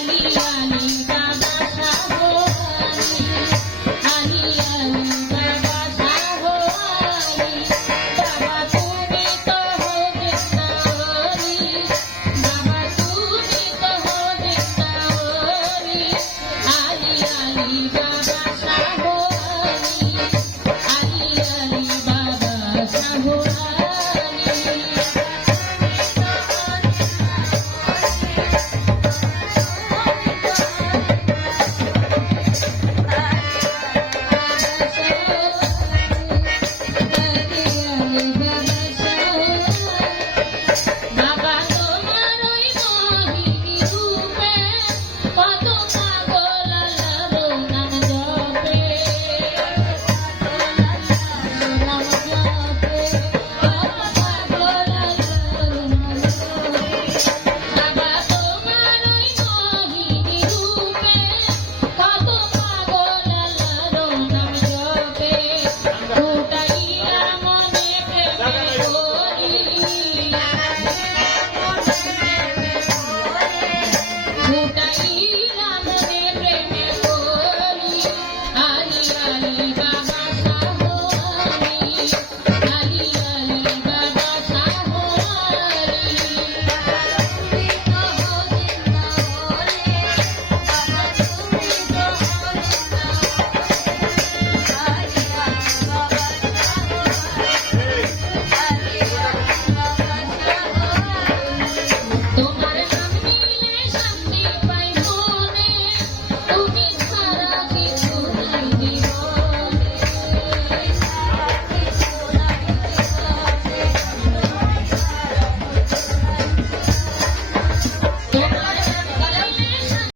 You. ആലിയാലേ Prema Gori ആലിയാലേ